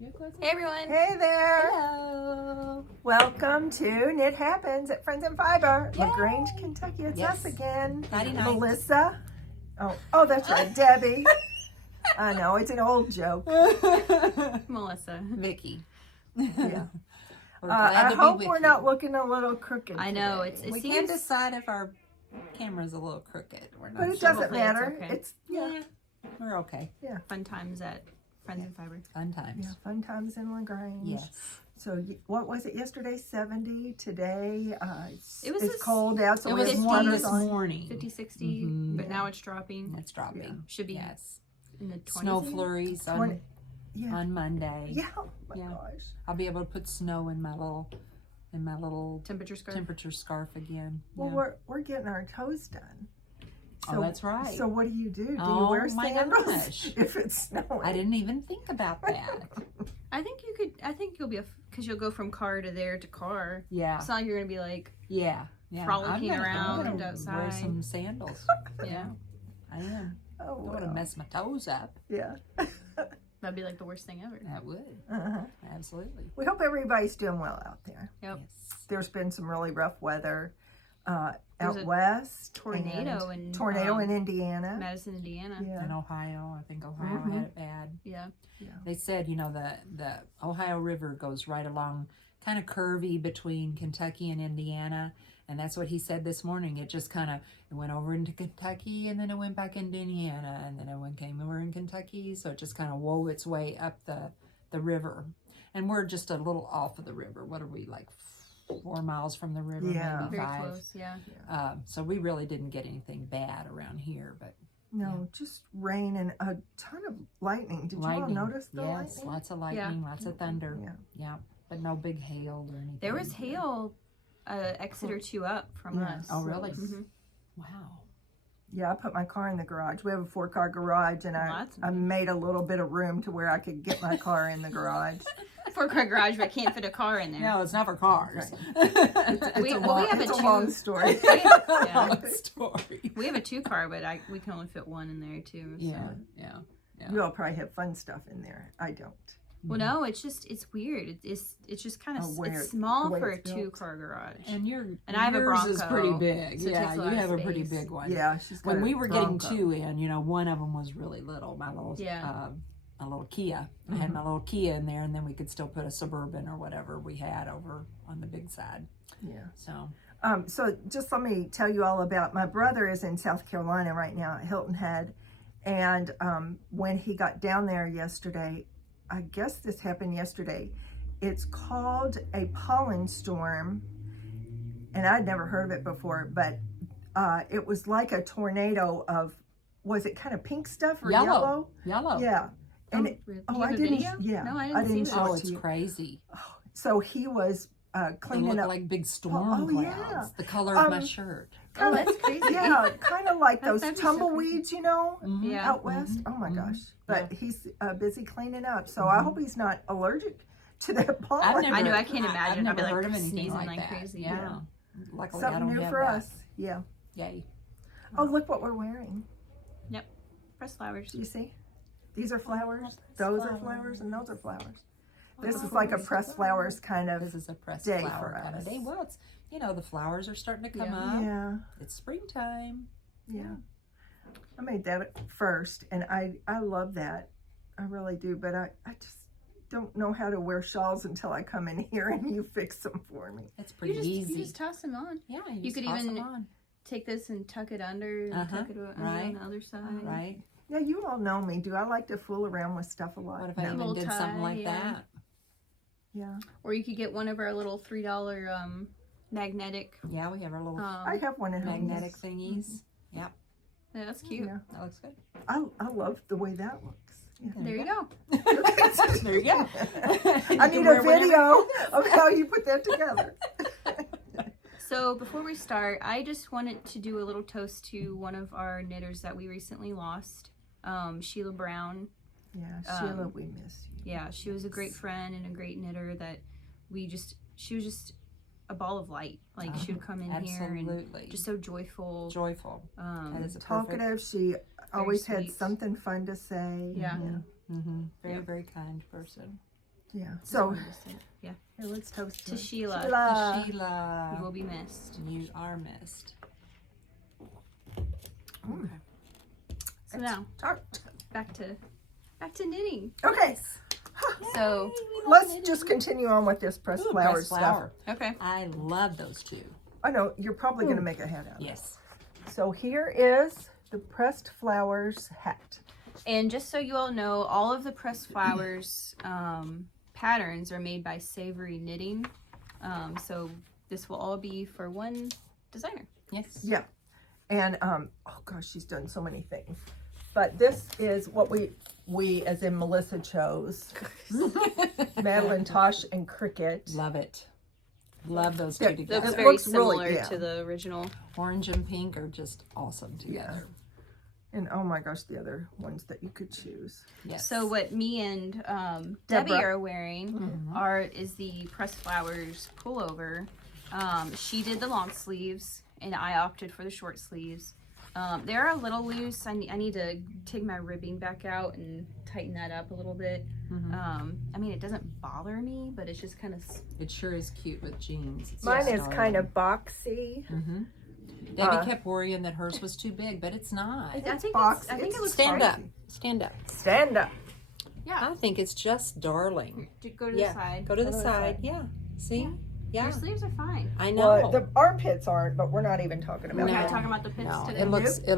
Hey everyone. Hey there. Hello. Welcome to Knit Happens at Friends and Fiber, Yay. LaGrange, Kentucky. It's us again. Nighty night. Melissa. Oh, that's right. Debbie. I know, it's an old joke. Melissa. Vicky. Yeah. We're glad I to hope be we're with not you. looking a little crooked. I know today. We seems can't decide if our camera's a little crooked. We're not But it sure. doesn't Hopefully it's matter. okay. It's yeah. We're okay. fun times at Friends and Fiber. Fun times. Yeah, fun times in LaGrange. Yes. So what was it yesterday? 70. Today, It's cold out, so It we was have warm sweaters this on. morning. 50, 60, Mhm. but now it's dropping. It's dropping. Should be Yes. in the 20s. Snow flurries on, 20 Yeah. on Monday. Yeah. Oh my Yeah. gosh. I'll be able to put snow in my little Temperature scarf. temperature scarf again. Well, Yeah. we're getting our toes done. Oh, that's right. So what do? Do you Oh, wear my sandals gosh. if it's snowing? I didn't even think about that. I think you'll be because you'll go from car to there to car. Yeah. It's not like you're gonna be like Yeah. frolicking I'm around gonna outside. wear some sandals. yeah. I am. Oh, I don't want to well. mess my toes up. Yeah. That'd be like the worst thing ever. That would. Uh-huh. Absolutely. We hope everybody's doing well out there. Yep. Yes. There's been some really rough weather There's out a west. Tornado and in tornado in Indiana. Madison, Indiana. Yeah. In Ohio, I think Ohio Mhm. had it bad. Yeah. They said, the Ohio River goes right along, kind of curvy between Kentucky and Indiana. And that's what he said this morning. It just kind of it went over into Kentucky, and then it went back into Indiana, and then it came over in Kentucky. So it just kind of wove its way up the river. And we're just a little off of the river. What are we, like 4 miles from the river? Yeah. Maybe Very 5. close. Yeah. So we really didn't get anything bad around here, but No, just rain and a ton of lightning. Did you all notice the yes, lightning? lots of lightning, lots of thunder. Yeah. Yeah, but no big hail or anything. There was hail, exit or two up from Yes. us. Oh, really? Mhm. Wow. Yeah, I put my car in the garage. We have a 4-car garage, and Well, I that's made a little bit of room to where I could get my car in the garage. 4-car garage, but can't fit a car in there. No, it's not for cars. We have it's a a two- long story. Yeah. Long story. We have a 2-car, but we can only fit one in there too. So. Yeah. You all probably have fun stuff in there. I don't. Well, no, it's weird. It's just kind of Where- it's small the way for a it's built. 2-car garage. And I have a yours is Bronco, pretty big. so it takes Yeah, a you lot of have a pretty space. big one. Yeah, she's got When a we were getting Bronco. 2 in, one of them was really little. My little a little Kia. I had my little Kia in there, and then we could still put a Suburban or whatever we had over on the big side. Yeah. So So just let me tell you all about my brother is in South Carolina right now at Hilton Head, and when he got down there yesterday, I guess this happened yesterday. It's called a pollen storm, and I'd never heard of it before, but it was like a tornado of, was it kind of pink stuff or yellow? Yellow. Yeah. And Really? oh, You have I a didn't. video? Yeah, No, I I didn't didn't see show that. Oh, it it's to you. crazy. So he was They cleaning look up. like big storm Oh, clouds. yeah. The color of my shirt. Oh, that's crazy. Yeah, kind of like those That'd be so tumbleweeds, Yeah. out west. Oh my gosh! But he's busy cleaning up, so I hope he's not allergic to that pollen. I know. I can't imagine. I've I'd be never like heard of anything sneezing like like that. crazy. Yeah. Luckily, I Something don't new have for that. us. Yeah. Yay. Oh, look what we're wearing. Yep. Press flowers. Do you see? These are flowers. Those are flowers, and those are flowers. This is like a pressed flowers kind of. This is a pressed day flower for kind of us. day. Well, it's the flowers are starting to come Yeah. up. Yeah, It's springtime. yeah. I made that first, and I love that. I really do. But I just don't know how to wear shawls until I come in here and you fix them for me. It's pretty easy. You just toss them on. Yeah, you just could toss even them on. Take this and tuck it under, and tuck it under right. on the other side. Right. Yeah, you all know me. Do I like to fool around with stuff a lot? What if I No. even Little did tie, something like yeah. that? Yeah, Or you could get one of our little $3 magnetic. Yeah, we have our little I have one at home. magnetic thingies. Yeah, that's cute. Yeah. That looks good. I love the way that looks. Yeah. There you go. There you go. I need a video of how you put that together. So before we start, I just wanted to do a little toast to one of our knitters that we recently lost, Sheila Brown. Yeah, Sheila, we miss you. Yeah, she was a great friend and a great knitter that she was just a ball of light. Like she would come in here and just so joyful. That is a Talkative. She always had sweet. something fun to say. Yeah. Very, very kind person. Yeah. Just So wanted to say- yeah. here, let's toast To her. Sheila. Sheila. Sheila, You will be missed. you are missed. Mm. Okay. So now back to knitting. Okay. So Let's just continue on with this pressed Ooh, flowers pressed stuff. flower. okay. I love those two. I know you're probably going to make a hat out of it. Yes. So here is the pressed flowers hat. And just so you all know, all of the pressed flowers patterns are made by Savory Knitting. So this will all be for one designer. Yes. Yeah. And oh gosh, she's done so many things. But this is what we as in Melissa chose. Madeline Tosh and Cricket. Love it. Love those two Yeah, together. Looks It very looks really- similar yeah. to the original. Orange and pink are just awesome together. And oh my gosh, the other ones that you could choose. Yes. So what me and Debbie Deborah. are wearing is the pressed flowers pullover. She did the long sleeves and I opted for the short sleeves. They're a little loose. I need to take my ribbing back out and tighten that up a little bit. I mean, it doesn't bother me, but it's just kind of... It sure is cute with jeans. It's Mine just is darling. kind of boxy. Debbie kept worrying that hers was too big, but it's not. I think boxy. I think It's it looks Stand fine. up. Stand up. Stand up. Yeah. I think it's just darling. Go to Yeah. the side. Go to the side. Yeah. See? Yeah. Your sleeves are fine. I know. Well, the armpits aren't, but we're not even talking about We're No. not that. talking about the pits No, today. it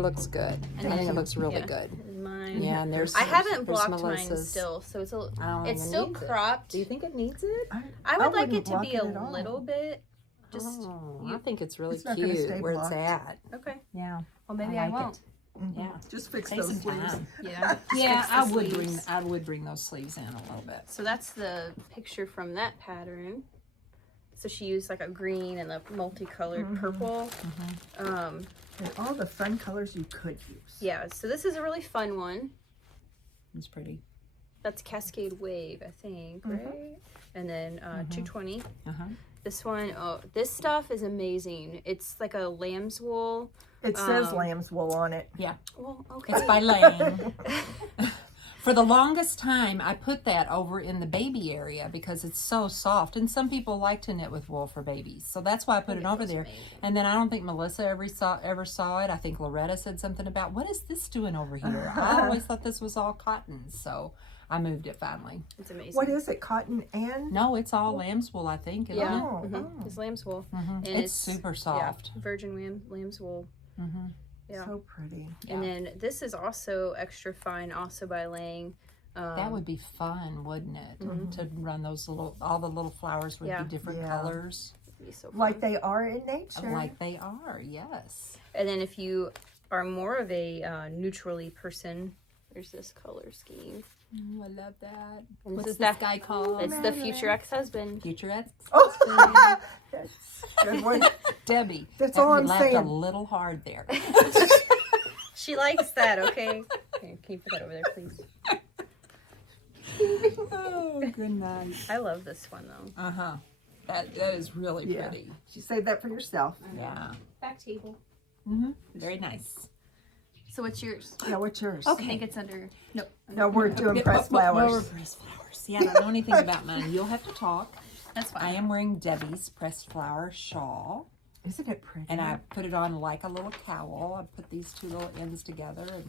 looks good. And I think then- it looks really yeah. good. Mine. Yeah, and there's I haven't there's blocked mine Melissa's. still, so it's a, I don't it's even still need it. cropped. Do you think it needs it? I would like wouldn't it to block be a at all. little bit. Just Oh, I think it's really It's not gonna cute stay where it's blocked. at. okay. Yeah. Well, maybe I like won't. Mhm. Yeah. Just fix Take those some sleeves. time. Yeah. Yeah, Fix the I would sleeves. bring those sleeves in a little bit. So that's the picture from that pattern. So she used like a green and a multicolored purple. And all the fun colors you could use. Yeah. So this is a really fun one. It's pretty. That's Cascade Wave, I think, right? And then 220. Uh-huh. This one, oh, this stuff is amazing. It's like a lamb's wool. It says lamb's wool on it. Well, okay. It's by Lane. For the longest time, I put that over in the baby area because it's so soft. And some people like to knit with wool for babies. So that's why I put it over there. And then I don't think Melissa ever saw it. I think Loretta said something about, what is this doing over here? I always thought this was all cotton. So I moved it finally. It's amazing. What is it? Cotton and? No, it's all lamb's wool, I think. Isn't Yeah. it? It's lamb's wool. Mhm. And It's super soft. Yeah, virgin lamb's wool. Mm-hmm. Yeah. So pretty. And then this is also extra fine, also by Lang. That would be fun, wouldn't it? To run those all the little flowers would Yeah. be different Yeah. colors. Be so fun. Like they are in nature. Like they are, yes. And then if you are more of a neutrally person, there's this color scheme. Ooh, I love that. And What's this is this that guy called? It's the future ex-husband. Future ex? Oh, that's a good one. Debbie. That's all you I'm laughed a saying. little hard there. She likes that, okay? Here, can you put that over there, please? Oh, good night. I love this one, though. Uh-huh. That is really Yeah. pretty. You saved that for yourself. Yeah. Back table. Mm-hmm. Very nice. So what's yours? Yeah, what's yours? I think it's under... Nope. No, we're doing Yeah, pressed well, flowers. pressed flowers. Yeah, I don't know anything about mine. You'll have to talk. That's fine. I am wearing Debbie's pressed flower shawl. Isn't it pretty? And I put it on like a little cowl. I put these two little ends together, and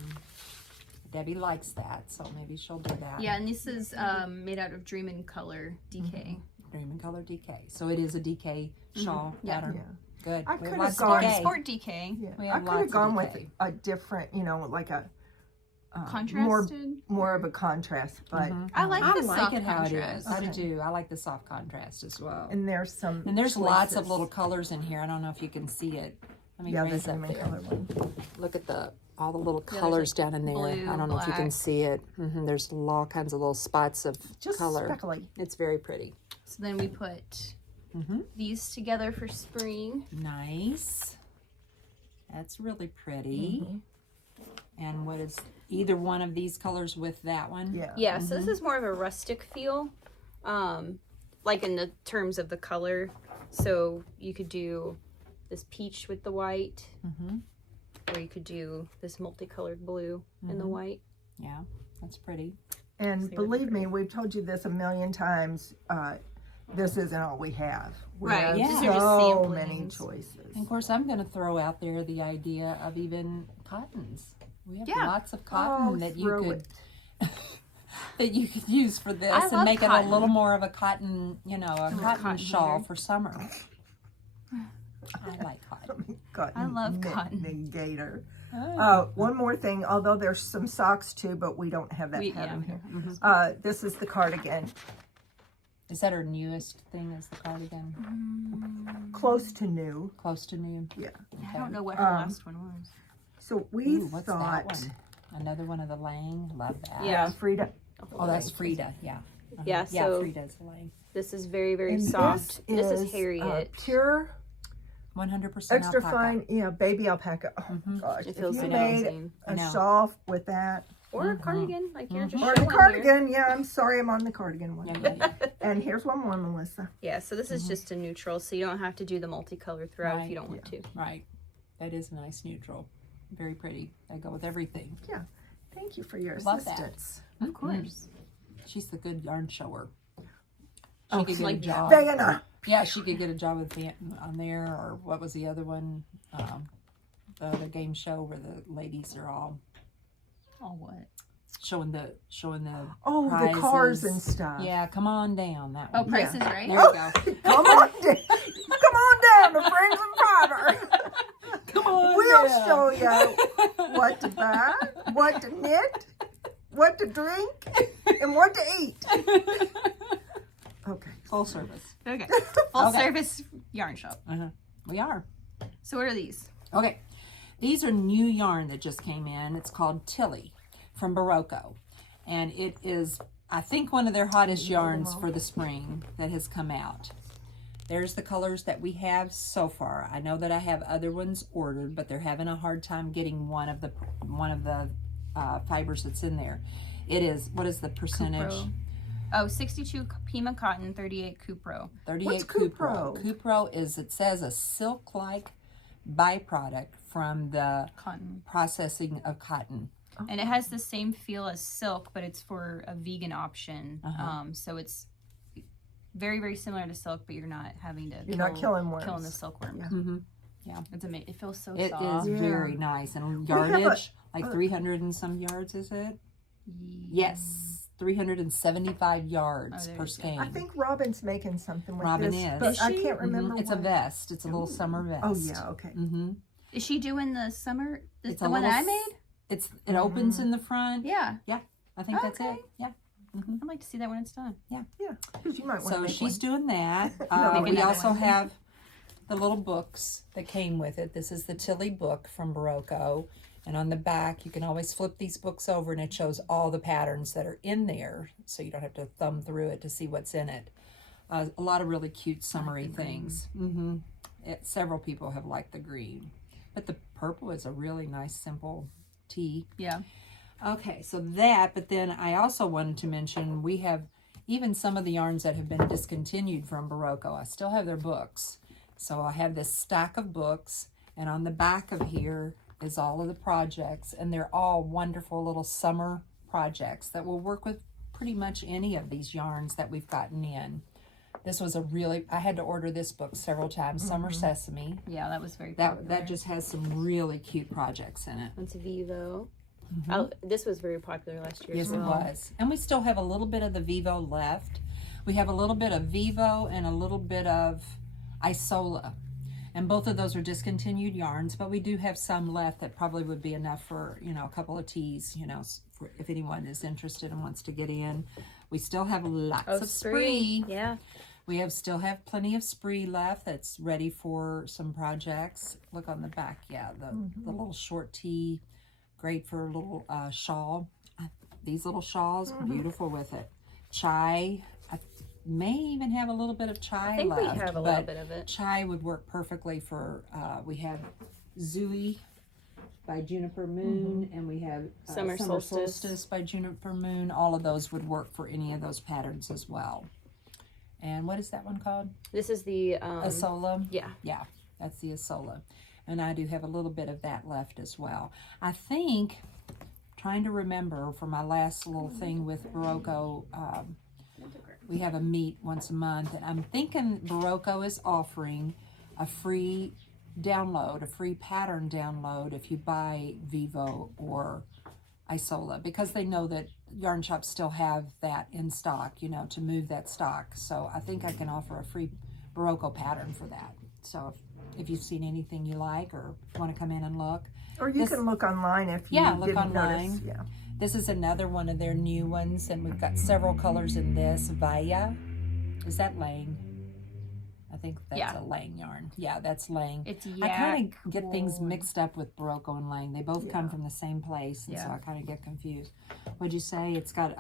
Debbie likes that, so maybe she'll do that. Yeah, and this is made out of Dream in Color DK. Dream in Color DK. So it is a DK shawl Yeah. pattern. Yeah. Good. I We could have have lots of gone- DK. Sport DK. Yeah. We I have could have lots of gone with DK. a different, like a Contrasted. more of a contrast, but I like I the like soft it how it contrast. is. I do too. I like the soft contrast as well. and there's some And there's lots of choices. little colors in here. I don't know if you can see it. Let me Yeah, raise the up dreamy there. color one. Look at all the little there's, colors like, down in there. blue, I don't know if you can black. see it. There's all kinds of little spots of Just color. speckly. It's very pretty. So then we put these together for spring. Nice. That's really pretty. And what is either one of these colors with that one? Yeah. Yeah, so this is more of a rustic feel, like in the terms of the color. So you could do this peach with the white, or you could do this multicolored blue and the white. Yeah, that's pretty. And believe me, we've told you this a million times. This isn't all we have. We Right, have yeah. These are just so many samplings. choices. And of course, I'm going to throw out there the idea of even cottons. We have Yeah. lots of cotton that you throw could it. that you could use for this I and love make cotton. it a little more of a cotton, a cotton cotton shawl here. for summer. I like cotton. Cotton I love cotton. Gator. Oh. One more thing, although there's some socks too, but we don't have that pattern here. This is the cardigan. Is that her newest thing? Is the cardigan Close to new. close to new? Yeah. I don't know what her last one was. So we Ooh, what's thought. that one? Another one of the Lang. Love that. Yeah. Frida. Oh, that's Frida. Yeah. Yeah, Yeah, so- Frida's Lang. This is very, very And soft. This is is Harriet. pure 100% extra alpaca. fine, baby alpaca. Oh my gosh! It If feels you so made amazing. I a know. shawl with that, Or a cardigan, like you're just or showing the here. cardigan, yeah. I'm sorry, I'm on the cardigan one. Yeah. And here's one more, Melissa. Yeah, so this is just a neutral, so you don't have to do the multicolor throughout if Right. you don't want to. Right. That is a nice neutral. Very pretty. They go with everything. Thank you for your Love that. assistance. Of course. She's the good yarn shower. She Oh, could get like a job. Diana. Yeah, she could get a job with on there, or what was the other one? The other game show where the ladies are all Oh, what? showing the Oh, prizes. the cars and stuff. Yeah, come on down that Oh, one. Price is Right? There we go. Come on, come on down to Friends and Fiber. Come on We'll down. show you what to buy, what to knit, what to drink, and what to eat. Okay. Full service. Okay. Full Okay. service yarn shop. We are. So what are these? Okay, these are new yarn that just came in. It's called Tilly from Baroko. And it is, I think, one of their hottest yarns for the spring that has come out. There's the colors that we have so far. I know that I have other ones ordered, but they're having a hard time getting one of the fibers that's in there. It is, what is the percentage? Cupro. Oh, 62 Pima cotton, 38 Cupro. 38 What's Cupro. Cupro? Cupro is, it says, a silk-like byproduct from the Cotton. processing of cotton. And it has the same feel as silk, but it's for a vegan option. So it's very, very similar to silk, but you're not having to You're not killing worms. killing the silkworm. Yeah. It's amazing. It feels so It soft. is very nice. And We have a- yardage, like 300 and some yards, is it? Yes. 375 yards there per you go. skein. I think Robin's making something with Robin this, is. but Is I she? can't remember It's a what. vest. It's a little summer vest. Oh yeah, okay. Is she doing the summer? It's The a one that I little made? It opens in the front. Yeah. I think that's Okay. it. Yeah. I'd like to see that when it's done. Yeah, because you might want to So make she's one. doing that. Make We another also one. have the little books that came with it. This is the Tilly book from Baroko. And on the back, you can always flip these books over and it shows all the patterns that are in there. So you don't have to thumb through it to see what's in it. A lot of really cute summery things. Several people have liked the green. But the purple is a really nice, simple tee. Yeah. Okay, so that, but then I also wanted to mention we have even some of the yarns that have been discontinued from Baroko. I still have their books. So I have this stack of books, and on the back of here is all of the projects, and they're all wonderful little summer projects that will work with pretty much any of these yarns that we've gotten in. This was I had to order this book several times, Summer Sesame. Yeah, that was very popular. That just has some really cute projects in it. It's Vivo. This was very popular last year. Yes, as it well. was. And we still have a little bit of the Vivo left. We have a little bit of Vivo and a little bit of Isola. And both of those are discontinued yarns, but we do have some left that probably would be enough for, a couple of teas, for if anyone is interested and wants to get in. We still have lots of spree. Yeah. We still have plenty of spree left that's ready for some projects. Look on the back, yeah, the little short tee, great for a little shawl. These little shawls, beautiful with it. Chai, I may even have a little bit of chai I think left. we have a little bit of it. Chai would work perfectly for, we have Zooey by Juniper Moon, and we have Summer Solstice by Juniper Moon. All of those would work for any of those patterns as well. And what is that one called? This is the Isola? Yeah. Yeah, that's the Isola. And I do have a little bit of that left as well. I think trying to remember for my last little thing with Baroko. We have a meet once a month, and I'm thinking Baroko is offering a free download, a free pattern download if you buy Vivo or Isola, because they know that yarn shops still have that in stock, you know, to move that stock. So I think I can offer a free Baroko pattern for that. So if you've seen anything you like or want to come in and look. Or you can look online if you look didn't online. notice. Yeah. This is another one of their new ones, and we've got several colors in this. Vaya. Is that Lang? I think that's a Lang yarn. Yeah, that's Lang. It's I kind of get things mixed up with Baroko and Lang. They both come from the same place, and so I kind of get confused. What'd you say? It's got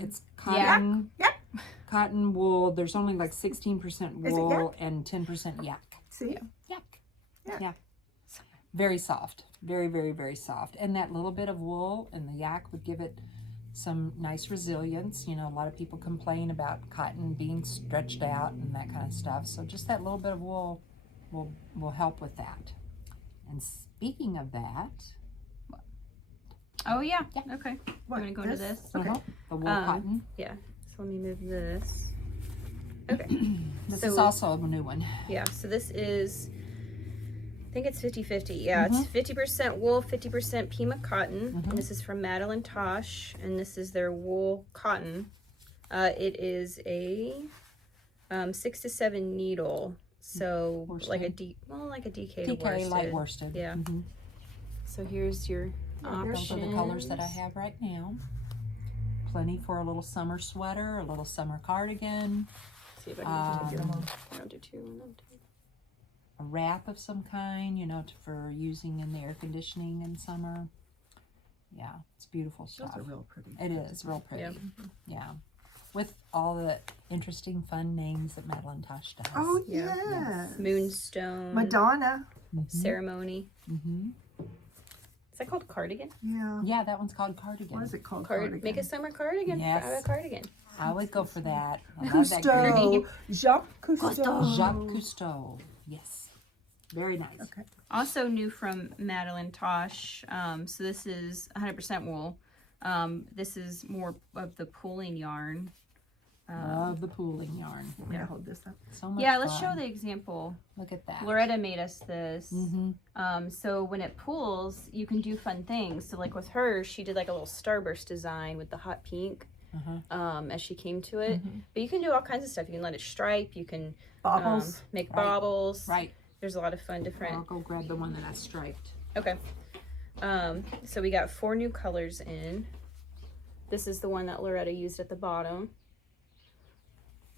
it's cotton, cotton wool. There's only like 16% wool and 10% yak. See? Yeah. Very soft. Very, very, very soft. And that little bit of wool and the yak would give it some nice resilience. You know, a lot of people complain about cotton being stretched out and that kind of stuff. So just that little bit of wool will help with that. And speaking of that. Oh, yeah. Okay. What, We're going to go into this. Okay. The wool cotton. Yeah. So let me move this. Okay. This is also a new one. Yeah. So this is, I think it's 50-50. Yeah. It's 50% wool, 50% Pima cotton. And this is from Madeline Tosh. And this is their wool cotton. It is a 6 to 7 needle. So worsted. like a DK DK light worsted. worsted. Yeah. So here's your options. Those are the colors that I have right now. Plenty for a little summer sweater, a little summer cardigan. See if I can take them. I'll do two and then two. A wrap of some kind, you know, for using in the air conditioning in summer. Yeah, it's beautiful stuff. Those are real pretty. It is real pretty. Yeah. With all the interesting, fun names that Madeline Tosh does. Oh, yes. Moonstone. Madonna. Ceremony. Mm-hmm. Is that called cardigan? Yeah. Yeah, that one's called cardigan. What is it called? Cardigan. Make a summer cardigan. Yes. Out of a cardigan. I would go for that. I love that green. Cousteau. Jacques Cousteau. Jacques Cousteau. Yes. Very nice. Okay. Also new from Madeline Tosh. So this is 100% wool. This is more of the pooling yarn. Love the pooling yarn. I'm going to hold this up. So much Yeah, let's fun. show the example. Look at that. Loretta made us this. Mm-hmm. So when it pools, you can do fun things. So like with her, she did like a little starburst design with the hot pink as she came to it. But you can do all kinds of stuff. You can let it stripe. You can Bobbles. make bobbles. Right. There's a lot of fun different. I'll go grab the one that I striped. Okay. So we got 4 new colors in. This is the one that Loretta used at the bottom.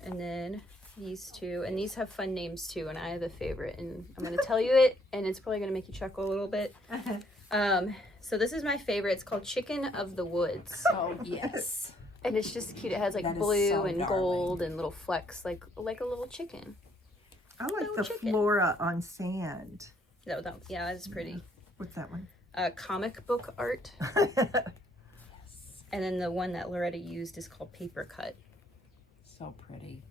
And then these 2. And these have fun names too. And I have a favorite. And I'm going to tell you it. And it's probably going to make you chuckle a little bit. So this is my favorite. It's called Chicken of the Woods. Oh, yes. And it's just cute. It has like That is blue so and darling. gold and little flecks like a little chicken. I like Little the chicken. flora on sand. Yeah, that's pretty. What's that one? Comic book art. And then the one that Loretta used is called Paper Cut. So pretty.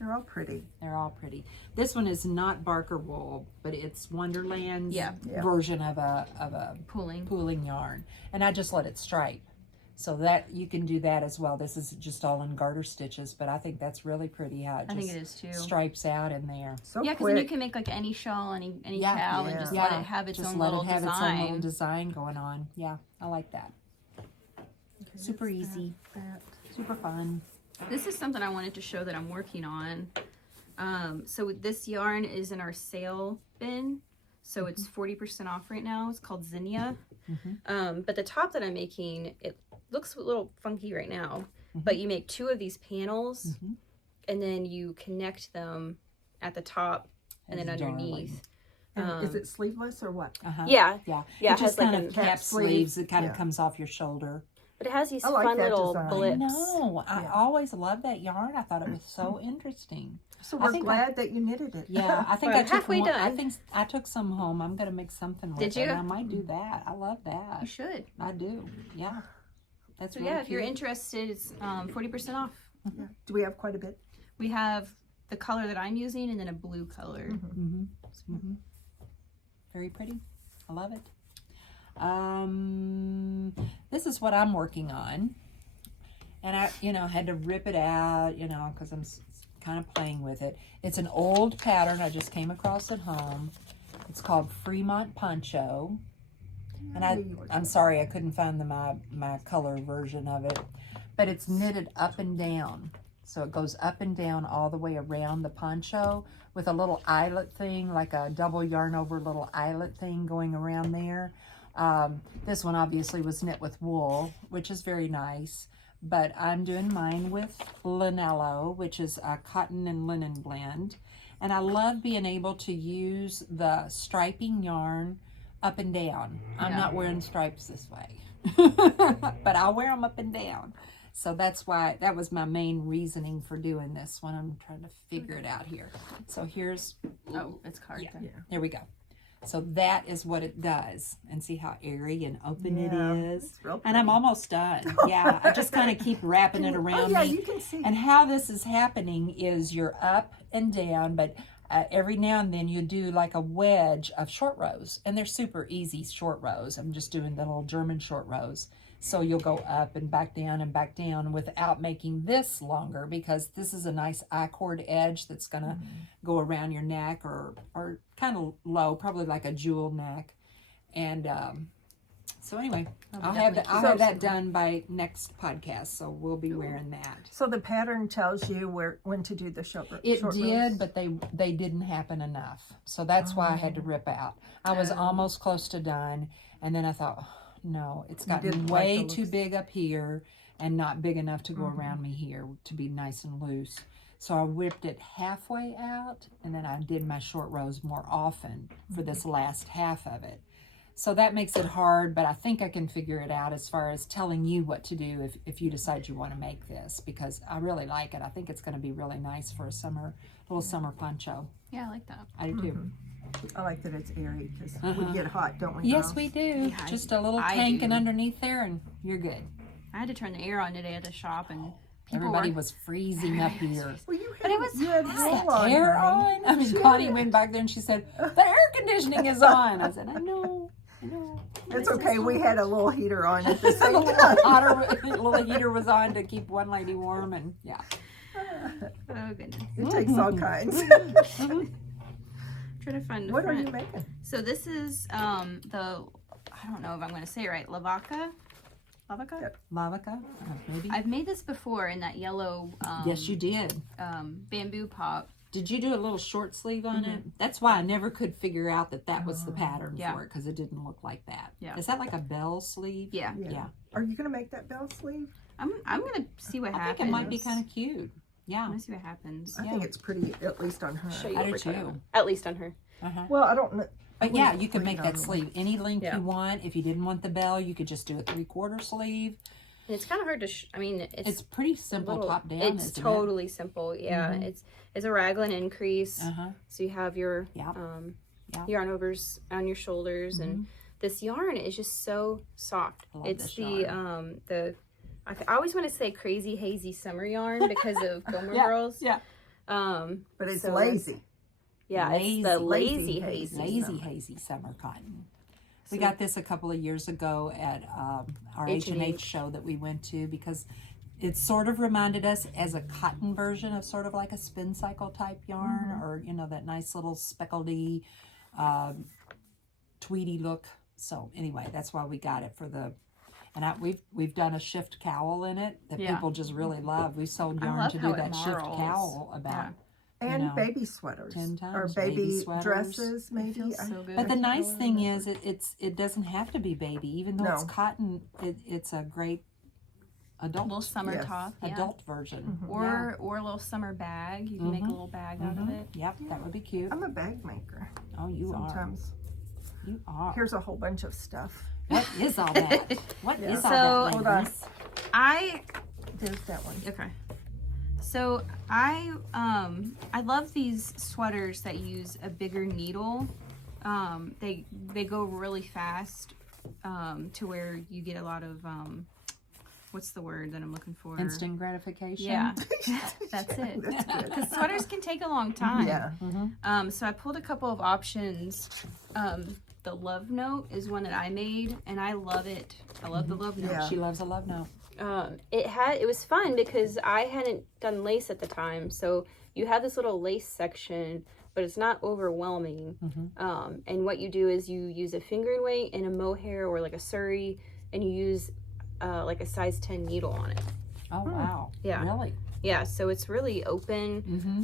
They're all pretty. They're all pretty. This one is not Barker wool, but it's Wonderland's Yeah. version of a pooling yarn. And I just let it stripe. So that you can do that as well. This is just all in garter stitches, but I think that's really pretty how it I just think it is too. stripes out in there. So Yeah, because then you can make like any shawl, any cowl, and just let it have its own little its own little design. design going on. Yeah, I like that. Super easy. Super fun. This is something I wanted to show that I'm working on. So this yarn is in our sale bin. So it's 40% off right now. It's called Zinnia. But the top that I'm making, it looks a little funky right now. But you make 2 of these panels and then you connect them at the top and then underneath. And is it sleeveless or what? Yeah. Yeah. Yeah, It just it has like kind of a cap sleeve. sleeves. It kind Yeah. of comes off your shoulder. But it has these I like fun that little design. blips. No, I always loved that yarn. I thought it was so interesting. So I we're think glad that you knitted it. Yeah, I think We're I took halfway one, done. I think I took some home. I'm gonna make something with Did it. you? And I might do that. I love that. You should. I do. Yeah. That's So really yeah, if you're cute. interested, it's 40% off. Yeah. Do we have quite a bit? We have the color that I'm using and then a blue color. Very pretty. I love it. This is what I'm working on. And I, had to rip it out, because I'm kind of playing with it. It's an old pattern I just came across at home. It's called Fremont Poncho. And I'm sorry I couldn't find my color version of it. But it's knitted up and down. So it goes up and down all the way around the poncho with a little eyelet thing, like a double yarn over little eyelet thing going around there. This one obviously was knit with wool, which is very nice. But I'm doing mine with Linello, which is a cotton and linen blend. And I love being able to use the striping yarn up and down. I'm not wearing stripes this way, but I'll wear them up and down. So that's why, that was my main reasoning for doing this one. I'm trying to figure it out here. So here's, it's hard. Yeah. there we go. So that is what it does. And see how airy and open it is. It's real And I'm pretty. almost done. Yeah, I just kind of keep wrapping it around me. you can see. And how this is happening is you're up and down, but every now and then you do like a wedge of short rows. And they're super easy short rows. I'm just doing the little German short rows. So you'll go up and back down without making this longer, because this is a nice I-cord edge that's going to go around your neck or kind of low, probably like a jewel neck. And so anyway, I'll have that done by next podcast. So we'll be wearing that. So the pattern tells you when to do the short It rows? did, but they didn't happen enough. So that's why I had to rip out. I was almost close to done. And then I thought, no, it's gotten way too big up here and not big enough to go around me here to be nice and loose. So I whipped it halfway out, and then I did my short rows more often for this last half of it. So that makes it hard, but I think I can figure it out as far as telling you what to do if you decide you want to make this, because I really like it. I think it's going to be really nice for a little summer poncho. Yeah, I like that. I do too. I like that it's airy because we get hot, don't we? Yes, girls? we do. Yeah, Just a little I tank do. and underneath there, and you're good. I had to turn the air on today at the shop, and Everybody was freezing up here. Well, you But it was had hot. wool on, Air honey. on? I mean, Connie went back there and she said, the air conditioning is on. I said, I know. It's okay. We had a little heater on at the The same little time. little heater was on to keep one lady warm, and yeah. Oh goodness. It takes all kinds. Trying to find the What are front. you making? So this is the, I don't know if I'm going to say it right, Lavaca? Yep. Lavaca, maybe? I've made this before in that yellow Yes, you did. bamboo pop. Did you do a little short sleeve on it? That's why I never could figure out that was the pattern Yeah. for it, because it didn't look like that. Yeah. Is that like a bell sleeve? Yeah. Yeah. Are you going to make that bell sleeve? I'm going to see what I happens. think it might be kind of cute. Yeah. I'm going to see what happens. I think it's pretty, at least on her. I do too. At least on her. Uh-huh. Well, I don't know. But yeah, you could make that on. sleeve any length Yeah. you want. If you didn't want the bell, you could just do a 3/4 sleeve. And it's kind of hard to, I mean, It's pretty simple little- top down, It's isn't totally simple. Yeah. It's a raglan increase. it? Uh-huh. So you have your Yep. Yep. yarn overs on your shoulders, and this yarn is just so soft. I love It's this the I always want to say crazy hazy summer yarn because of Gilmore Yeah, Girls. yeah. But it's So lazy. Yeah, it's the lazy hazy. Lazy hazy summer cotton. We got this a couple of years ago at our H&H show that we went to, because it sort of reminded us as a cotton version of sort of like a spin cycle type yarn, or that nice little speckledy tweedy look. So anyway, that's why we got it for the. And we've done a shift cowl in it that Yeah. people just really love. We sold yarn love to how do it that shift marls. cowl about. And baby sweaters. 10 Or times, baby baby sweaters. dresses, maybe. feels so good. But the I nice can't thing remember. is it doesn't have to be baby. Even though it's No. cotton, it's a great adult little summer Yes. top, yeah. adult version. or a little summer bag. You can make a little bag out of it. Yep, that would be cute. I'm a bag maker. Oh, you Sometimes. are. You are. Here's a whole bunch of stuff. What is all that? What is So- all that, Hold on. ladies? There's that one. Okay. So I love these sweaters that use a bigger needle. They go really fast to where you get a lot of what's the word that I'm looking for? Instant gratification. Yeah, that's it. That's good. Because sweaters can take a long time. Yeah. So I pulled a couple of options. the Love Note is one that I made, and I love it. I love the Love Note. Yeah. She loves a love note. It was fun because I hadn't done lace at the time, so you have this little lace section, but it's not overwhelming. And what you do is you use a fingering weight and a mohair or like a Surrey, and you use like a size 10 needle on it. Oh, wow. Yeah. Really? Yeah, so it's really open.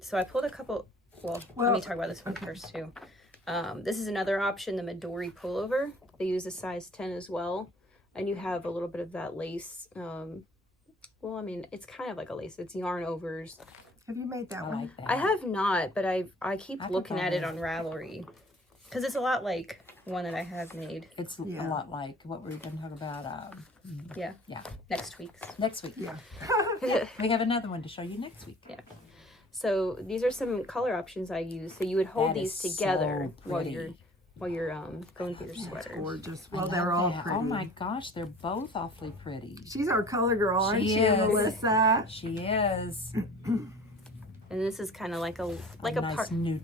So I pulled a couple. Well, let me talk about this one first too. This is another option, the Midori pullover. They use a size 10 as well, and you have a little bit of that lace. Well, I mean, it's kind of like a lace. It's yarn overs. Have you made that I one? like that. I have not, but I keep I looking forgot at it that. on Ravelry because it's a lot like one that I have made. It's Yeah. a lot like what we're going to talk about Yeah. Yeah. Next week's. next week. Yeah. We have another one to show you next week. Yeah. So these are some color options I use. So you would hold That these is together so while pretty. you're going through your sweaters. Gorgeous. I Well, love they're all that. pretty. Oh my gosh, they're both awfully pretty. She's our color girl, aren't She you, is. Melissa? She is. And this is kind of like a nice neutral.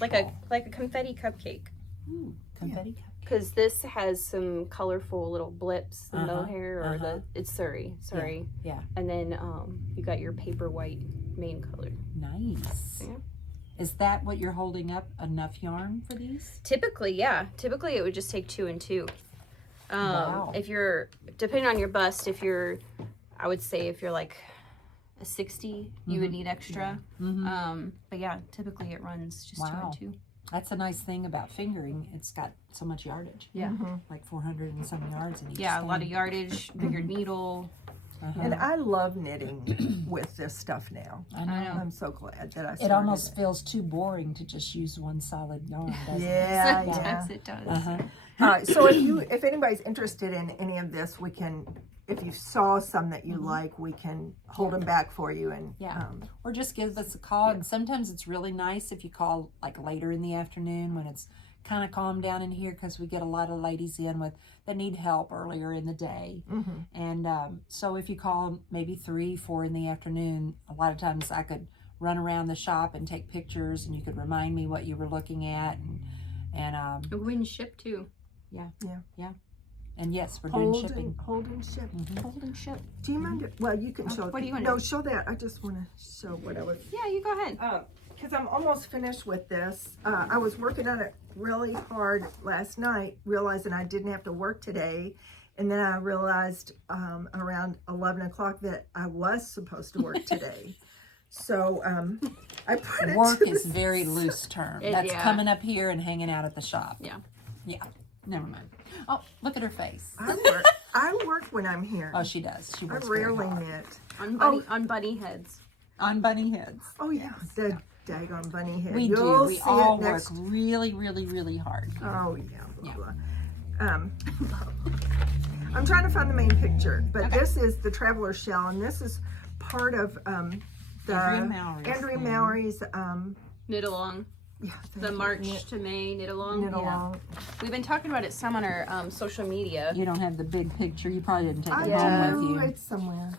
like a confetti cupcake. Ooh, confetti cup. Because this has some colorful little blips, the mohair or it's Surrey. Yeah. And then you got your paper white main color. Nice. Yeah. Is that what you're holding up? Enough yarn for these? Typically, yeah. Typically, it would just take 2 and 2. Wow. If you're, depending on your bust, I would say if you're like a 60, you would need extra. But yeah, typically it runs just 2 Wow. and 2. That's a nice thing about fingering. It's got so much yardage. Yeah. Like 400 and some yards in each Yeah, a lot of stand. yardage, bigger needle. And I love knitting with this stuff now. I know. I'm so glad that I started It almost feels too boring to just use one solid yarn, doesn't Yeah, it? Sometimes it does. So if anybody's interested in any of this, we can, if you saw some that you like, we can hold them back for you. And Yeah. Or just give us a call. And sometimes it's really nice if you call like later in the afternoon when it's kind of calmed down in here, because we get a lot of ladies in that need help earlier in the day. And so if you call maybe 3, 4 in the afternoon, a lot of times I could run around the shop and take pictures, and you could remind me what you were looking at. And We wouldn't ship too. and yes, we're doing shipping. Hold and ship. Hold and ship. Do you mind? Well, you can show. what do you want? No, show that. I just want to show what I was. Yeah, you go ahead. Because I'm almost finished with this. I was working on it really hard last night, realizing I didn't have to work today. And then I realized around 11 o'clock that I was supposed to work today. So I put it Work to is the very loose term. It- That's yeah. coming up here and hanging out at the shop. Yeah. Yeah. Never mind. Oh, look at her face. I work when I'm here. Oh, she does. She I works very rarely hard. knit. On bunny heads. On bunny heads. Oh yeah, the daggone bunny head. We You'll do. We see all it work next. really, really, really hard. Oh yeah, blah, Yeah. blah. I'm trying to find the main picture, but this is the Traveler Shell, and this is part of the Andrea Mallory's. Knit along. Yeah, The March to May knit along. knit along. We've been talking about it some on our social media. You don't have the big picture. You probably didn't take I it home do. with you. It's somewhere.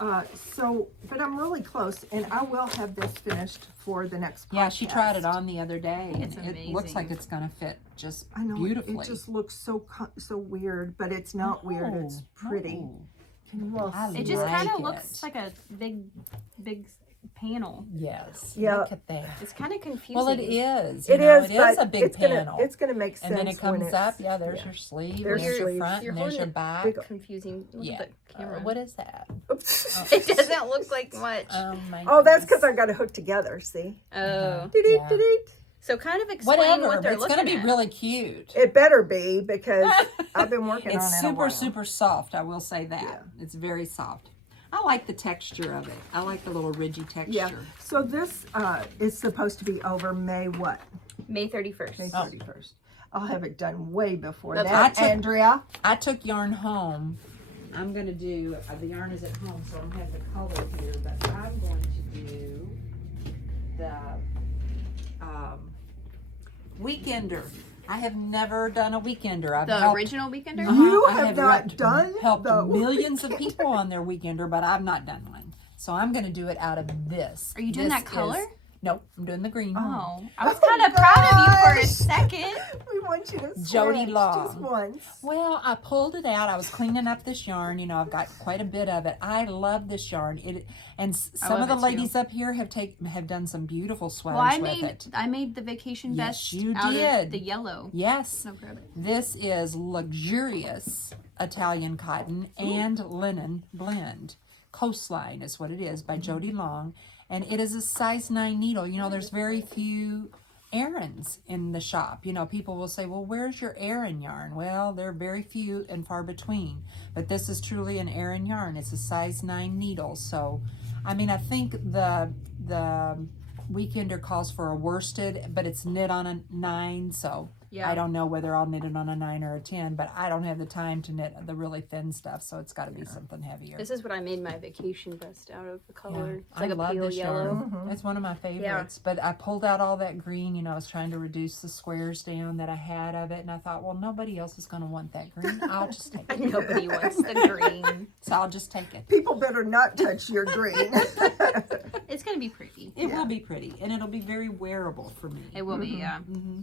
But I'm really close, and I will have this finished for the next podcast. Yeah, she tried it on the other day, and It's it looks like amazing. it's going to fit just I know beautifully. it just looks so weird, but it's not weird. It's pretty. Oh. Well, I It just like kind of it. looks like a big panel. Yes. Yeah. Look at that. It's kind of confusing. Well, it is. It you know, is, It but is a big it's panel. It's gonna make sense. And then it when comes it's- up. Yeah, there's your sleeve. There's There's your sleeve. front. You're And there's your holding it back. big- confusing. Look Yeah. at the camera. What is that? Oops. It doesn't look like much. Oh my. Oh, that's because goodness. I got it hooked together. See? Oh. Dee-dee, Yeah. dee-dee. So kind of explain Whatever. what But they're it's looking going to be at. really cute. It better be because I've been working on it. It's a while. super soft. I will say that. Yeah. It's very soft. I like the texture of it. I like the little ridgy texture. Yeah. So this is supposed to be over May what? May 31st. May 31st. I'll have it done way before That's that, what I took- Andrea. I took yarn home. I'm going to do, the yarn is at home, so I don't have the color here, but I'm going to do the Weekender. I have never done a Weekender. I've The helped, original Weekender? You I have not helped- done helped the millions of people on their Weekender, but I've not done one. So I'm going to do it out of this. Are you doing This that color? Nope, I'm doing the green. Oh, I was kind of proud of you for a gosh. second. We want you to Jody switch Long. just once. Well, I pulled it out. I was cleaning up this yarn. You know, I've got quite a bit of it. I love this yarn. Some of the love it ladies up here have done some beautiful sweaters Well, with it. I made the vacation Yes, vest you out did. of the yellow. Yes, So grab it. this is luxurious Italian cotton and linen blend. Coastline is what it is by Jody Long, and it is a size 9 needle. You know, there's very few Erin's in the shop. You know, people will say, well, where's your Erin yarn? Well, they're very few and far between, but this is truly an Erin yarn. It's a size 9 needle. So, I mean, I think the Weekender calls for a worsted, but it's knit on a 9, so Yeah. I don't know whether I'll knit it on a 9 or a 10, but I don't have the time to knit the really thin stuff, so it's got to be something heavier. This is what I made my vacation vest out of. The color. It's I like a love pale this yellow. yarn. It's one of my favorites. But I pulled out all that green. You know, I was trying to reduce the squares down that I had of it, and I thought, well, nobody else is going to want that green. I'll just take it. Nobody wants the green. So I'll just take it. People better not touch your green. It's gonna be pretty. It will be pretty, and it'll be very wearable for me. It will be. Yeah. Mm-hmm.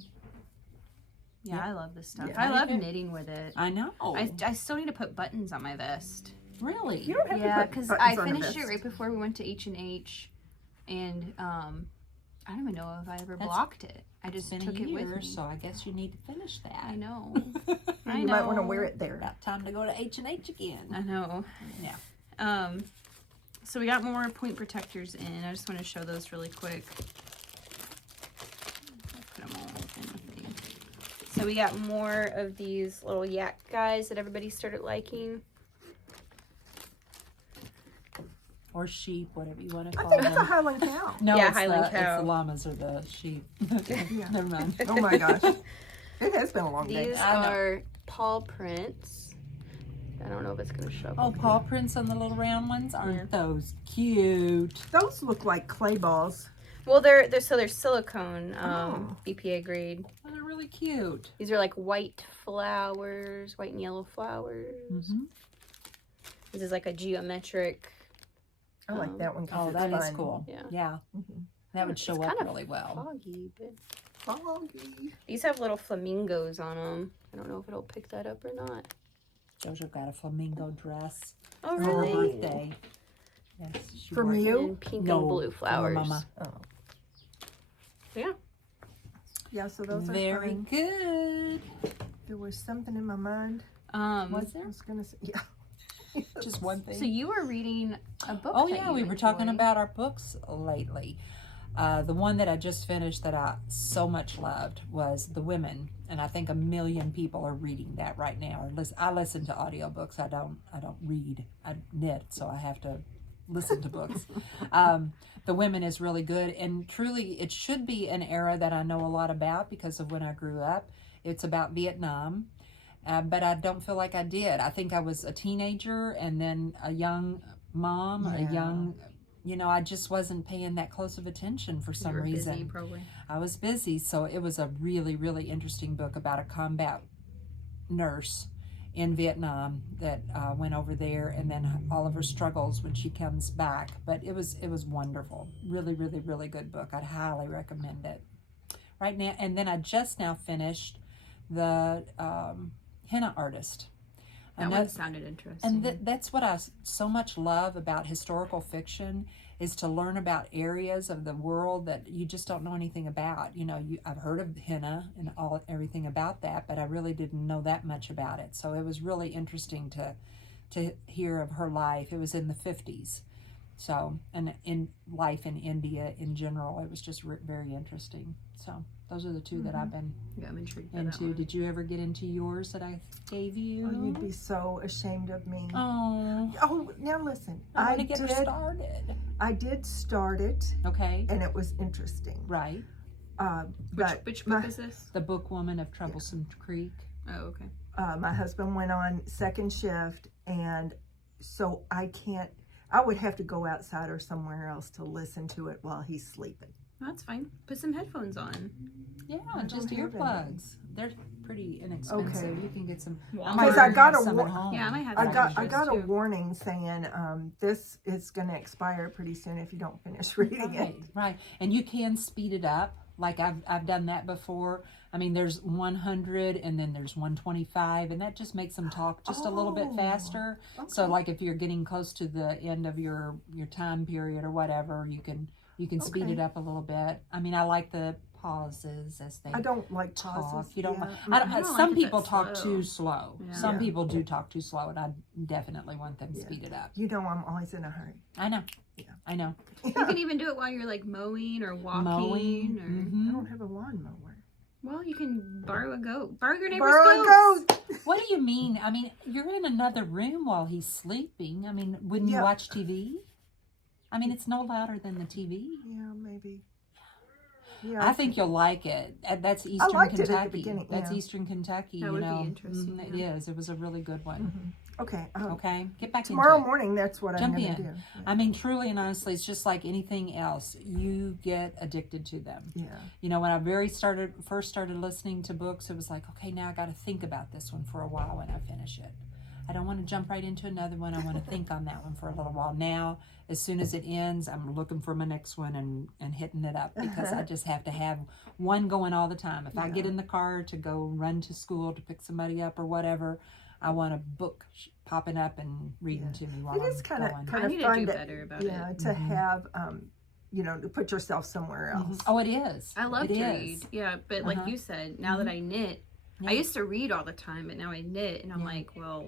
Yeah, I love this stuff. Yeah. I love knitting with it. I know. I still need to put buttons on my vest. Really? You don't have Yeah, to put because buttons I on a finished it vest. right before we went to H&H, and I don't even know if I ever That's blocked it. I just It's been took a it with year, me. so I guess you need to finish that. I know. You I know. might want to wear it there. About time to go to H&H again. I know. Yeah. So we got more point protectors in. I just want to show those really quick. Put them all in the thing. So we got more of these little yak guys that everybody started liking. Or sheep, whatever you want to I call think them. it's a Highland cow. No, Yeah, it's Highland It's cow. the llamas or the sheep. Yeah. Never mind. Oh my gosh. It has been a long day. These I know. are paw prints. I don't know if it's going to show up. Oh, over paw prints on the little round ones? Aren't Yeah. those cute? Those look like clay balls. here. Well, they're silicone, Oh. BPA grade. Oh, they're really cute. These are like white flowers, white and yellow flowers. Mm-hmm. This is like a geometric. I like that one. 'cause Oh, it's that is fun. cool. Yeah. Yeah. Mhm. That would It's show kind up of really well. Foggy, but Foggy. these have little flamingos on them. I don't know if it'll pick that up or not. Jojo got a flamingo dress Oh, for her really? birthday. Yes, she From wore it. you? And pink No, and blue from her flowers. mama. Oh. Yeah. Yeah, so those Very are fun. good. There was something in my mind. Was I there? was going to say, yeah. Just one thing. So you were reading a book. Oh that yeah, you we were talking enjoy. about our books lately. The one that I just finished that I so much loved was The Women, and I think 1 million people are reading that right now. Or I listen to audiobooks. I don't read. I knit, so I have to listen to books. The Women is really good, and truly it should be an era that I know a lot about because of when I grew up. It's about Vietnam. But I don't feel like I did. I think I was a teenager and then a young mom, a Yeah. young, I just wasn't paying that close of attention for some You were reason. busy, probably. I was busy, so it was a really, really interesting book about a combat nurse in Vietnam that went over there, and then all of her struggles when she comes back. But it was wonderful. Really, really, really good book. I'd highly recommend it. Right now, and then I just now finished the henna artist. That one sounded interesting. And that's what I so much love about historical fiction is to learn about areas of the world that you just don't know anything about. I've heard of henna and everything about that, but I really didn't know that much about it. So it was really interesting to hear of her life. It was in the 50s. So, and in life in India in general, it was just very interesting. So those are the two that I've been Yeah, I'm intrigued by that into. one. Did you ever get into yours that I gave you? Oh, you'd be so ashamed of me. Oh, Oh, now listen. I want to get her started. I did start it, Okay, and it was interesting. right. But Which my, book is this? The Bookwoman of Troublesome Creek. Oh, okay. my husband went on second shift, and so I would have to go outside or somewhere else to listen to it while he's sleeping. Well, that's fine. Put some headphones on. Yeah, I just don't have any. earplugs. pretty inexpensive. Okay. You can get some. Because I got a some at wa- home. Yeah, I might have I got a too. warning saying this is going to expire pretty soon if you don't finish reading it. Right. And you can speed it up. Like I've done that before. I mean, there's 100 and then there's 125, and that just makes them talk just a little bit faster. Okay. So like if you're getting close to the end of your time period or whatever, you can speed Okay. it up a little bit. I mean, I like the pauses as they I don't like talk. pauses. You don't. Yeah. I don't, I don't some like it people that talk slow. too slow. Yeah. Some Yeah. people do talk too slow, and I definitely want them to Yeah. speed it up. You know, I'm always in a hurry. I know. Yeah. I know. You can even do it while you're like mowing or walking. Mowing. Or, Mhm. I don't have a lawnmower. Well, you can borrow a goat. Borrow your neighbor's Borrow a goats. goat. What do you mean? I mean, you're in another room while he's sleeping. I mean, wouldn't you Yeah. watch TV? I mean, it's no louder than the TV. Yeah, maybe. Yeah, I think you'll like it. That's Eastern liked it at the Kentucky. beginning, That's yeah. Eastern Kentucky. That you would be know. interesting, It yeah. is. It was a really good one. Okay. Okay, get back Tomorrow into it. morning, that's what Jump I'm going to in. do. Yeah. I mean, truly and honestly, it's just like anything else. You get addicted to them. Yeah. You know, when I first started listening to books, it was like, okay, now I got to think about this one for a while when I finish it. I don't want to jump right into another one. I want to think on that one for a little while. Now, as soon as it ends, I'm looking for my next one and hitting it up because I just have to have one going all the time. If I get in the car to go run to school to pick somebody up or whatever, I want a book popping up and reading to me while It is I'm going. I need to fun do better about yeah, it. to have, you know, to put yourself somewhere else. Oh, it is. I love It to is. read. Yeah, but like you said, now that I knit, I used to read all the time, but now I knit, and I'm like, well,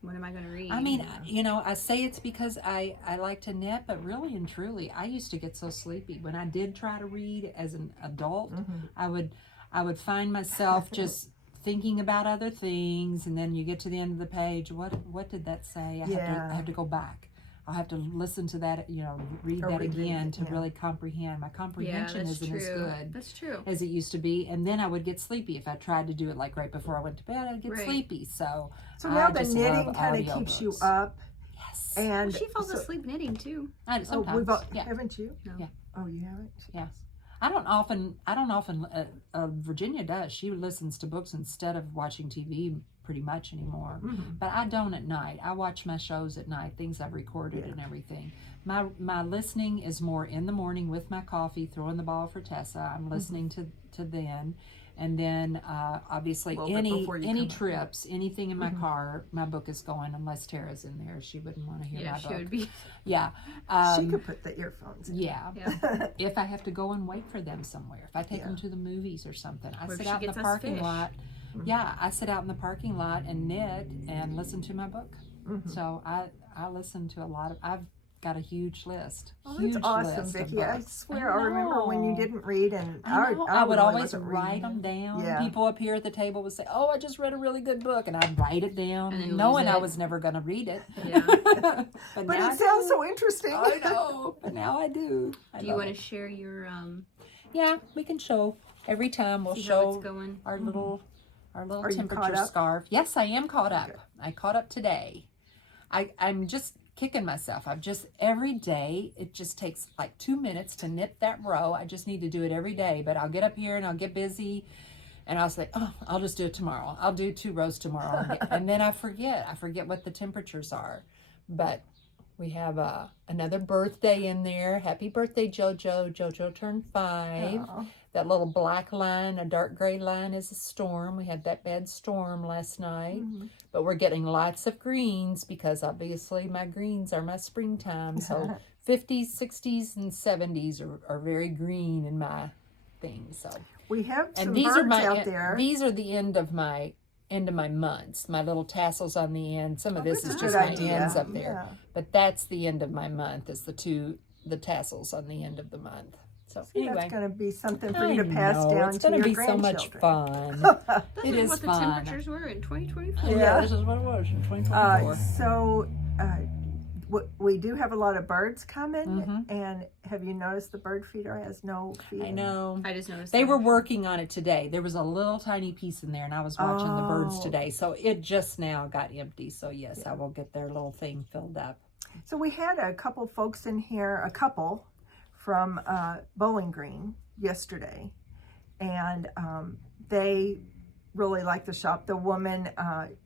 what am I going to read? I mean, you know, I say it's because I like to knit, but really and truly, I used to get so sleepy. When I did try to read as an adult, I would find myself just thinking about other things, and then you get to the end of the page. What did that say? I have to go back. I'll have to listen to that, you know, read Or that reread again it, to really comprehend. My comprehension that's isn't as true. good That's true. as it used to be, and then I would get sleepy if I tried to do it like right before I went to bed. I'd get Right. sleepy. So now I the just knitting love kind of keeps you audiobooks. up. Yes. And She falls asleep knitting too. I, sometimes. we've all, yeah. haven't you? No. Yeah. Oh, you haven't? Yes. I don't often. Virginia does. She listens to books instead of watching TV pretty much anymore. But I don't at night. I watch my shows at night, things I've recorded and everything. My listening is more in the morning with my coffee, throwing the ball for Tessa. I'm listening to then. And then obviously Well, but any before you come up. trips, anything in my car, my book is going unless Tara's in there. She wouldn't want to hear Yeah, my she book. would be. Yeah. She could put the earphones in. Yeah. Yeah. If I have to go and wait for them somewhere, if I take them to the movies or something, I Or if sit she out in the gets us parking fish. lot. Yeah, I sit out in the parking lot and knit and listen to my book. So I listen to a lot of. I've got a huge list. Oh, huge that's awesome, list of Vicki. I books. sure I remember when you know. didn't read, and I know. I would really always wasn't write reading. them down. Yeah. People up here at the table would say, "Oh, I just read a really good book," and I'd write it down, And then knowing lose I it. was never going to read it. Yeah. but But now I it sounds do. so interesting. I know, but now I do. Do you want to share your Yeah, we can show every time. We'll see how show it's going? our little Are you temperature caught up? scarf. Yes, I am caught up. I caught up today. I'm just kicking myself. Every day, it just takes like 2 minutes to knit that row. I just need to do it every day, but I'll get up here and I'll get busy and I'll say, oh, I'll just do it tomorrow. I'll do 2 rows tomorrow. And then I forget what the temperatures are. But we have another birthday in there. Happy birthday, JoJo. JoJo turned 5. Aw. That little black line, a dark gray line, is a storm. We had that bad storm last night. But we're getting lots of greens because obviously my greens are my springtime. So 50s, 60s, and 70s are very green in my thing. So We have some and these birds are my out there. these are the end of my months. My little tassels on the end. Some of this That's is a just good my idea. ends up there. Yeah. But that's the end of my month. Is the tassels on the end of the month. So See, anyway. that's going to be something for I you to pass know, down it's to gonna your be so much grandchildren. fun. This It is is what the fun. temperatures were in 2024. Yeah. This is what it was in 2024. So we do have a lot of birds coming, Mhm. and have you noticed the bird feeder has no feed? I know. I just noticed They that. were working on it today. There was a little tiny piece in there, and I was watching the birds Oh. today. So it just now got empty. So yes, I will get their little thing filled up. So we had a couple folks in here, a couple from Bowling Green yesterday, and they really like the shop. The woman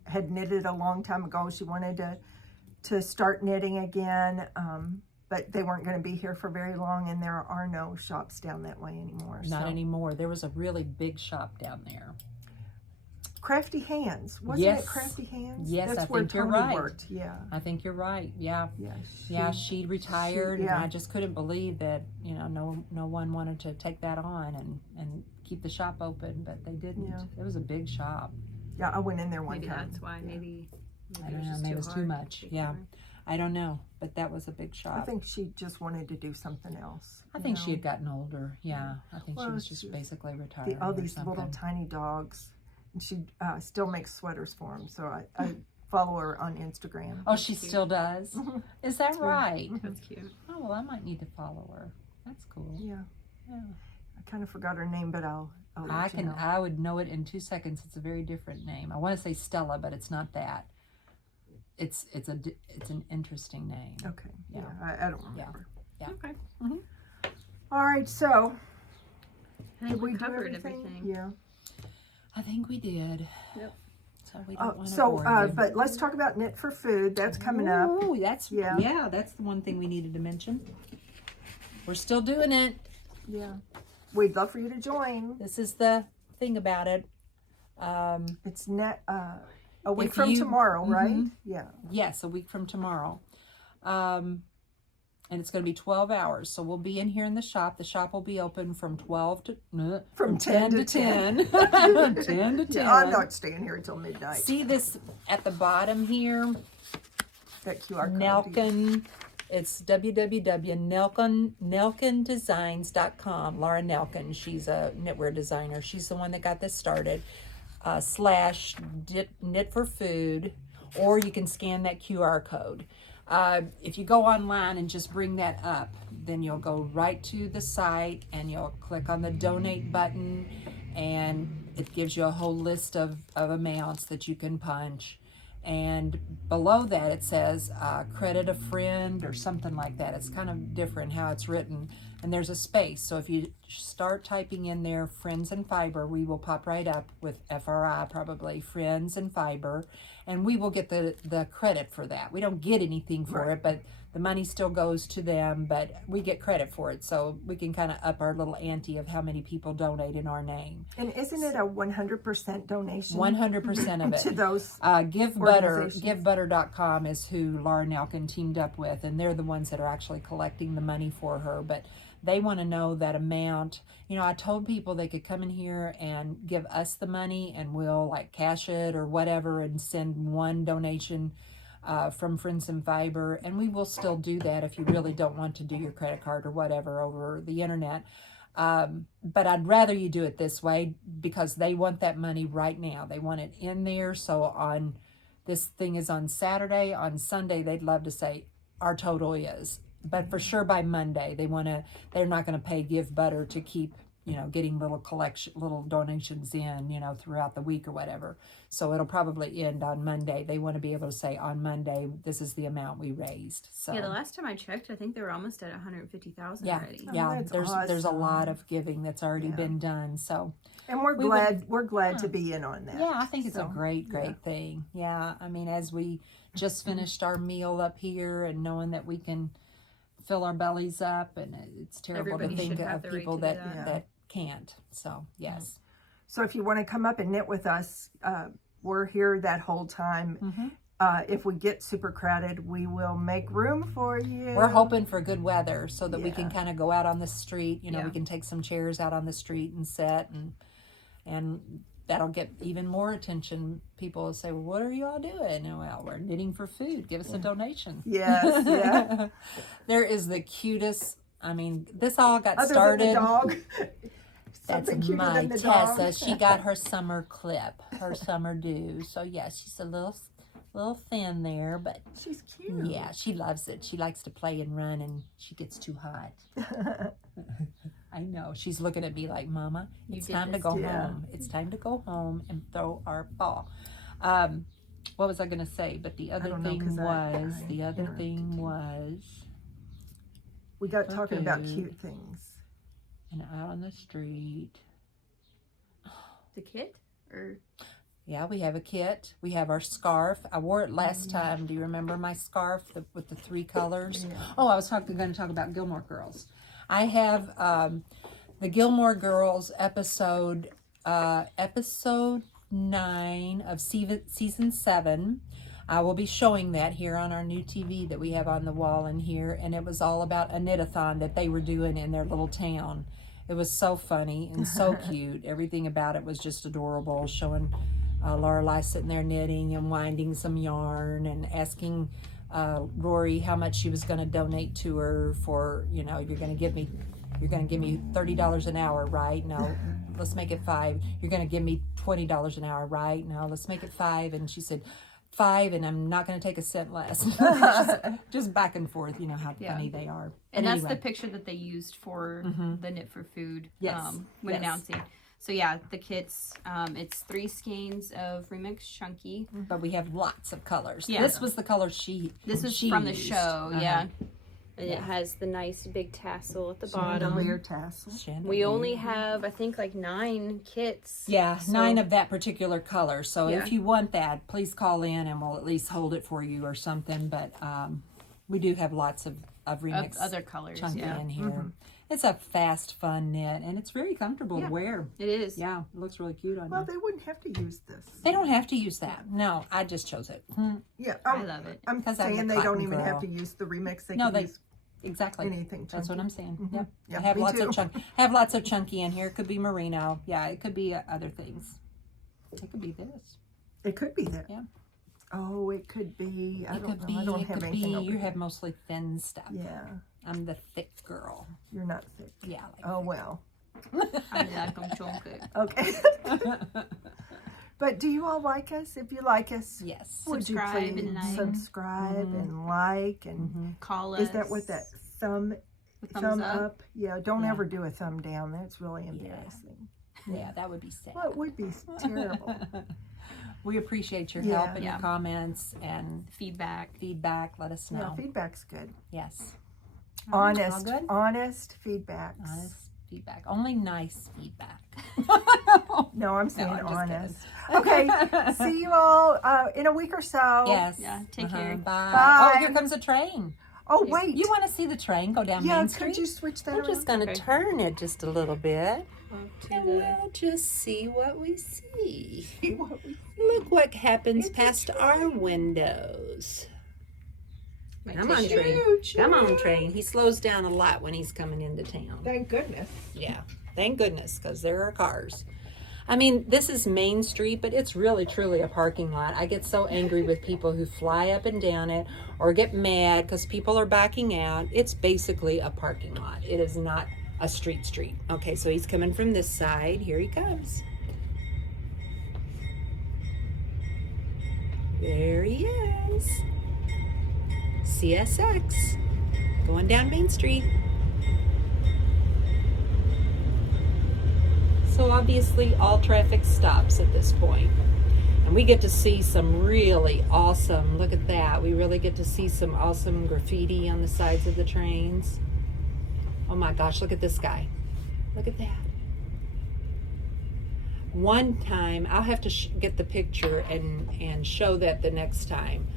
had knitted a long time ago. She wanted to start knitting again, but they weren't going to be here for very long, and there are no shops down that way anymore. Not anymore. There was a really big shop down there. Crafty Hands. Wasn't it Crafty Hands? Yes, That's I where think you're Tony right. worked. Yeah. I think you're right. Yeah. Yeah. She retired, yeah. and I just couldn't believe that, you know, no one wanted to take that on and keep the shop open, but they didn't. Yeah. It was a big shop. Yeah, I went in there one Maybe time. that's why. Maybe I don't know. Maybe it was too much. Yeah. I don't know, but that was a big shop. I think she just wanted to do something else. I think she had gotten older. Yeah. I think she Well, was just basically retired. all these little tiny dogs. And she still makes sweaters for them. So I follow her on Instagram. Oh, she still does? Is that right? That's cute. Oh, well, I might need to follow her. That's cool. Yeah. Yeah. I kind of forgot her name, but I'll let you know. I would know it in 2 seconds. It's a very different name. I want to say Stella, but it's not that. It's an interesting name. Okay. Yeah. I don't remember. Yeah. Okay. All right. So I think did we do covered everything? Yeah. I think we did. Yep. So we don't want to bore you. But let's talk about Knit for Food. That's coming up. Oh, that's that's the one thing we needed to mention. We're still doing it. Yeah. We'd love for you to join. This is the thing about it. It's a week from tomorrow, right? Yeah. Yes, a week from tomorrow. And it's going to be 12 hours. So we'll be in here in the shop. The shop will be open from 10 to 10. 10 to 10. Yeah, I'm not staying here until midnight. See this at the bottom here? That QR code. Nelkin. It's www.nelkindesigns.com. Laura Nelkin, she's a knitwear designer. She's the one that got this started. /knit for food, or you can scan that QR code. If you go online and just bring that up, then you'll go right to the site and you'll click on the donate button, and it gives you a whole list of amounts that you can punch. And below that it says credit a friend or something like that. It's kind of different how it's written. And there's a space. So if you start typing in there Friends and Fiber, we will pop right up with FRI probably, Friends and Fiber. And we will get the credit for that. We don't get anything for it, but the money still goes to them, but we get credit for it. So we can kind of up our little ante of how many people donate in our name. And isn't it a 100% donation? 100% of it. To those GiveButter.com is who Laura Nelkin teamed up with, and they're the ones that are actually collecting the money for her. But they want to know that amount. You know, I told people they could come in here and give us the money, and we'll like cash it or whatever and send one donation from Friends and Fiber, and we will still do that if you really don't want to do your credit card or whatever over the internet. But I'd rather you do it this way because they want that money right now. They want it in there. So this thing is on Saturday. On Sunday, they'd love to say our total is. But for sure by Monday, they're not going to pay Give Butter to keep, getting little donations in, throughout the week or whatever. So it'll probably end on Monday. They want to be able to say on Monday, this is the amount we raised. So yeah, the last time I checked, I think they were almost at 150,000 already. Yeah, there's a awesome. lot of giving that's already been done. So, and we're glad to be in on that. Yeah, I think it's a great thing. Yeah, I mean, as we just finished our meal up here and knowing that we can fill our bellies up, and it's terrible Everybody to think should have of the people right to do that can't. So yes. So if you want to come up and knit with us, we're here that whole time. If we get super crowded, we will make room for you. We're hoping for good weather so that we can kind of go out on the street. We Yeah. can take some chairs out on the street and sit, and that'll get even more attention. People will say, well, what are you all doing? And, well, we're knitting for food. Give us a donation. Yes, yeah. There is the cutest, I mean, this all got Other started. than the dog. That's Something cuter my than the Tessa. dog. She got her summer clip, her summer do. So, yeah, she's a little thin there, but She's cute. yeah, she loves it. She likes to play and run, and she gets too hot. I know. She's looking at me like, Mama, it's time to go home. It's time to go home and throw our ball. What was I going to say? But the other thing was, we got talking about cute things. and out on the street. The kit? Or Yeah, we have a kit. We have our scarf. I wore it last time. Do you remember my scarf with the 3 colors? Yeah. Oh, I was going to talk about Gilmore Girls. I have the Gilmore Girls episode 9 of season 7. I will be showing that here on our new TV that we have on the wall in here, and it was all about a knit-a-thon that they were doing in their little town. It was so funny and so cute. Everything about it was just adorable, showing Lorelai sitting there knitting and winding some yarn and asking Rory how much she was going to donate to her for, you're going to give me $30 an hour, right? No, let's make it 5. You're going to give me $20 an hour, right? No, let's make it 5. And she said, 5, and I'm not going to take a cent less. just back and forth, how funny they are. And that's the picture that they used for the Knit for Food when announcing. So yeah, the kits, it's 3 skeins of Remix Chunky. But we have lots of colors. Yeah. This was the color This was from the show, yeah. And it has the nice big tassel at the bottom. Chandelier tassel. We only have, I think, like 9 kits. Yeah, 9 of that particular color. So Yeah. if you want that, please call in and we'll at least hold it for you or something. But we do have lots of Remix other colors, Chunky yeah. in here. It's a fast, fun knit, and it's very comfortable to wear. It is. Yeah, it looks really cute on Well, you. they wouldn't have to use this. They don't have to use that. No, I just chose it. Yeah, I love it. I'm 'Cause I'm saying a they don't cotton even have girl. to use the remix. They No, can they use exactly. anything. That's what chunky. I'm saying. Yep. Yeah, I have me lots too. of have lots of chunky in here. It could be merino. Yeah, it could be other things. It could be this. It could be that. Yeah. Oh, it could be. I It don't could know. be. I don't It have could anything be. over You here. have mostly thin stuff. Yeah, I'm the thick girl. you're not thick. Yeah. Oh well. I like them chunky. Okay. But do you all like us? If you like us, Yes. would you Subscribe please and like. subscribe and like and Call us. is that what that thumb thumbs up? Yeah. Don't Yeah. ever do a thumb down. That's really embarrassing. Yeah, that would be sad. Well, it would be terrible. We appreciate your Yeah. help and your comments and Feedback. feedback. Let us No, know. feedback's good. Yes. Honest, good? honest feedbacks. Honest feedback. Only nice feedback. No, I'm saying I'm just honest. Okay, see you all in a week or so. Yes. Yeah, take care. Bye. Bye. Oh, here comes a train. Oh, wait. You want to see the train go down yeah, Main Street? could you switch that We're around? just going to Okay. turn it just a little bit. To And the- we'll just see what we see. What we- Look what happens past our windows. Come on, train. Choo, Come on, choo. train. He slows down a lot when he's coming into town. Thank goodness. Yeah, thank goodness, because there are cars. I mean, this is Main Street, but it's really, truly a parking lot. I get so angry with people who fly up and down it or get mad because people are backing out. It's basically a parking lot. It is not a street. Okay, so he's coming from this side. Here he comes. There he is. CSX, going down Main Street. So obviously all traffic stops at this point. And we get to see some really awesome, look at that. We really get to see some awesome graffiti on the sides of the trains. Oh my gosh, look at this guy. Look at that. One time, I'll have to get the picture and show that the next time.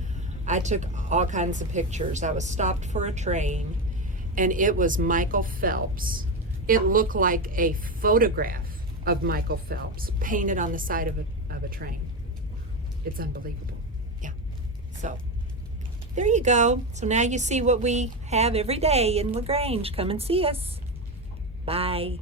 I took all kinds of pictures. I was stopped for a train, and it was Michael Phelps. It looked like a photograph of Michael Phelps painted on the side of a train. It's unbelievable. Yeah. So there you go. So now you see what we have every day in LaGrange. Come and see us. Bye.